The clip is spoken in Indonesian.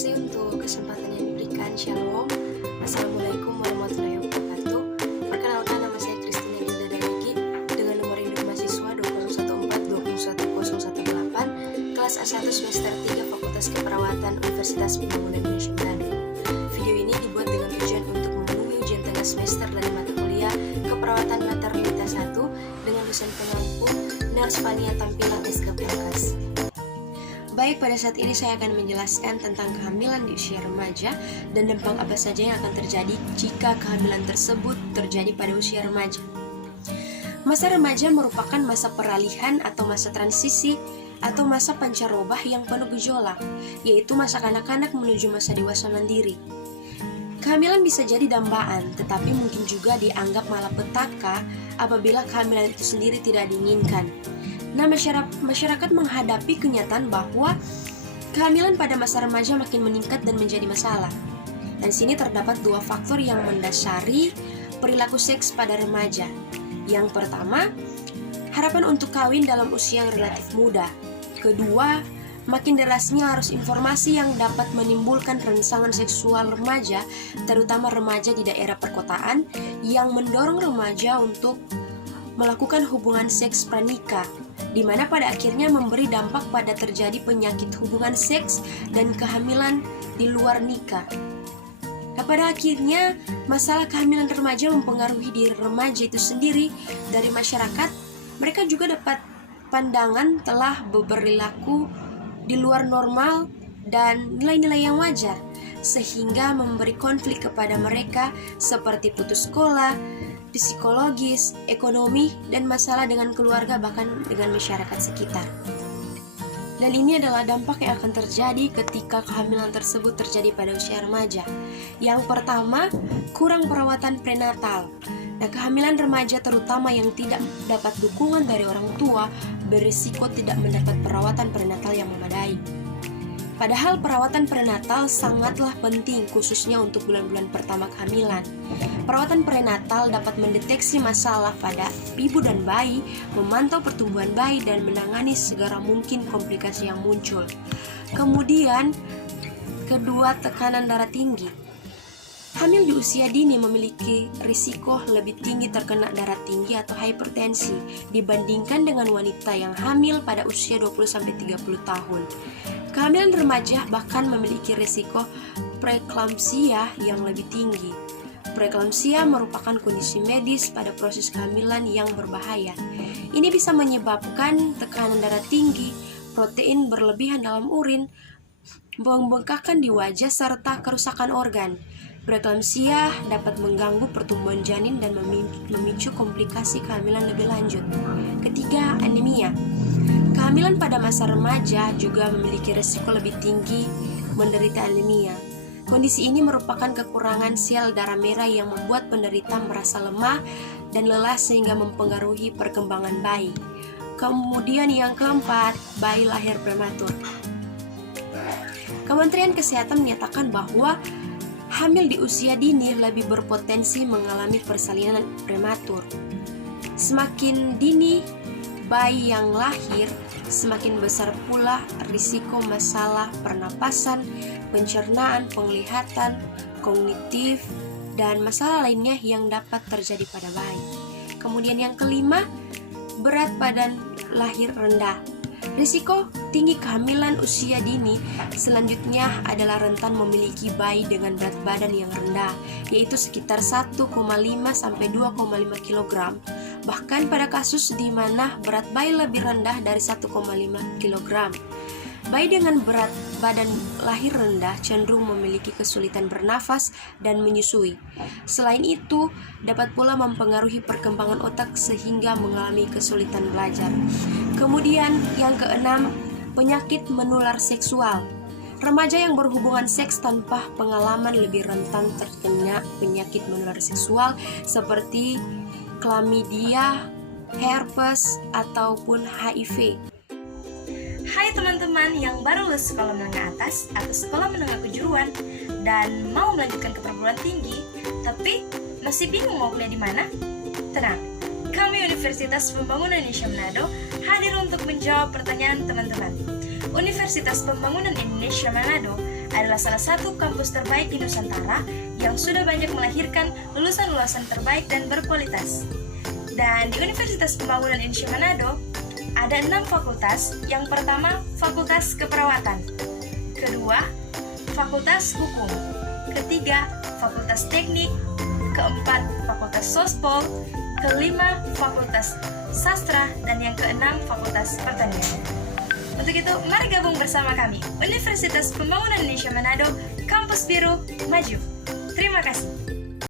kasih untuk kesempatan yang diberikan. Shalom. Assalamualaikum warahmatullahi wabarakatuh. Perkenalkan, nama saya Christina Gilda Dayagi dengan nomor induk mahasiswa 2014-21018, kelas A1 semester 3 Fakultas Keperawatan Universitas Pembangunan Indonesia Manado. Video ini dibuat dengan tujuan untuk memenuhi ujian tengah semester dari mata kuliah Keperawatan Maternitas 1 dengan dosen pengampu Nurse Fania Tampilan SK Prangkas. Baik, pada saat ini saya akan menjelaskan tentang kehamilan di usia remaja dan dampak apa saja yang akan terjadi jika kehamilan tersebut terjadi pada usia remaja. Masa remaja merupakan masa peralihan atau masa transisi atau masa pancarobah yang penuh gejolak, yaitu masa kanak-kanak menuju masa dewasa mandiri. Kehamilan bisa jadi dambaan, tetapi mungkin juga dianggap malapetaka apabila kehamilan itu sendiri tidak diinginkan. Nah, masyarakat menghadapi kenyataan bahwa kehamilan pada masa remaja makin meningkat dan menjadi masalah. Dan sini terdapat dua faktor yang mendasari perilaku seks pada remaja. Yang pertama, harapan untuk kawin dalam usia yang relatif muda. Kedua, makin derasnya arus informasi yang dapat menimbulkan rangsangan seksual remaja, terutama remaja di daerah perkotaan, yang mendorong remaja untuk melakukan hubungan seks pranikah, di mana pada akhirnya memberi dampak pada terjadi penyakit hubungan seks dan kehamilan di luar nikah. Nah, pada akhirnya masalah kehamilan remaja mempengaruhi diri remaja itu sendiri. Dari masyarakat, mereka juga dapat pandangan telah berperilaku di luar normal dan nilai-nilai yang wajar, sehingga memberi konflik kepada mereka seperti putus sekolah, psikologis, ekonomi, dan masalah dengan keluarga, bahkan dengan masyarakat sekitar. Dan ini adalah dampak yang akan terjadi ketika kehamilan tersebut terjadi pada usia remaja. Yang pertama, kurang perawatan prenatal. Nah, kehamilan remaja terutama yang tidak dapat dukungan dari orang tua berisiko tidak mendapat perawatan prenatal yang memadai. Padahal perawatan prenatal sangatlah penting, khususnya untuk bulan-bulan pertama kehamilan. Perawatan prenatal dapat mendeteksi masalah pada ibu dan bayi, memantau pertumbuhan bayi, dan menangani segera mungkin komplikasi yang muncul. Kemudian, kedua, tekanan darah tinggi. Hamil di usia dini memiliki risiko lebih tinggi terkena darah tinggi atau hipertensi dibandingkan dengan wanita yang hamil pada usia 20-30 tahun. Kehamilan remaja bahkan memiliki risiko preeklamsia yang lebih tinggi. Preeklamsia merupakan kondisi medis pada proses kehamilan yang berbahaya. Ini bisa menyebabkan tekanan darah tinggi, protein berlebihan dalam urin, pembengkakan di wajah, serta kerusakan organ. Preeklamsia dapat mengganggu pertumbuhan janin dan memicu komplikasi kehamilan lebih lanjut. Ketiga, anemia. Kehamilan pada masa remaja juga memiliki risiko lebih tinggi menderita anemia. Kondisi ini merupakan kekurangan sel darah merah yang membuat penderita merasa lemah dan lelah sehingga mempengaruhi perkembangan bayi. Kemudian yang keempat, bayi lahir prematur. Kementerian Kesehatan menyatakan bahwa hamil di usia dini lebih berpotensi mengalami persalinan prematur. Semakin dini bayi yang lahir, semakin besar pula risiko masalah pernapasan, pencernaan, penglihatan, kognitif, dan masalah lainnya yang dapat terjadi pada bayi. Kemudian yang kelima, berat badan lahir rendah. Risiko tinggi kehamilan usia dini selanjutnya adalah rentan memiliki bayi dengan berat badan yang rendah, yaitu sekitar 1,5 sampai 2,5 kg. Bahkan pada kasus di mana berat bayi lebih rendah dari 1,5 kg. Bayi dengan berat badan lahir rendah cenderung memiliki kesulitan bernafas dan menyusui. Selain itu, dapat pula mempengaruhi perkembangan otak sehingga mengalami kesulitan belajar. Kemudian yang keenam, penyakit menular seksual. Remaja yang berhubungan seks tanpa pengalaman lebih rentan terkena penyakit menular seksual seperti chlamydia, herpes, ataupun HIV. Hai teman-teman yang baru lulus sekolah menengah atas atau sekolah menengah kejuruan dan mau melanjutkan ke perguruan tinggi, tapi masih bingung mau kuliah di mana? Tenang, kami Universitas Pembangunan Indonesia Manado hadir untuk menjawab pertanyaan teman-teman. Universitas Pembangunan Indonesia Manado adalah salah satu kampus terbaik di Nusantara yang sudah banyak melahirkan lulusan-lulusan terbaik dan berkualitas. Dan di Universitas Pembangunan Indonesia Manado, ada 6 fakultas. Yang pertama, Fakultas Keperawatan. Kedua, Fakultas Hukum. Ketiga, Fakultas Teknik. Keempat, Fakultas Sospol. Kelima, Fakultas Sastra. Dan yang keenam, Fakultas Pertanian. Untuk itu, mari gabung bersama kami, Universitas Pembangunan Indonesia Manado, Kampus Biru Maju. Terima kasih.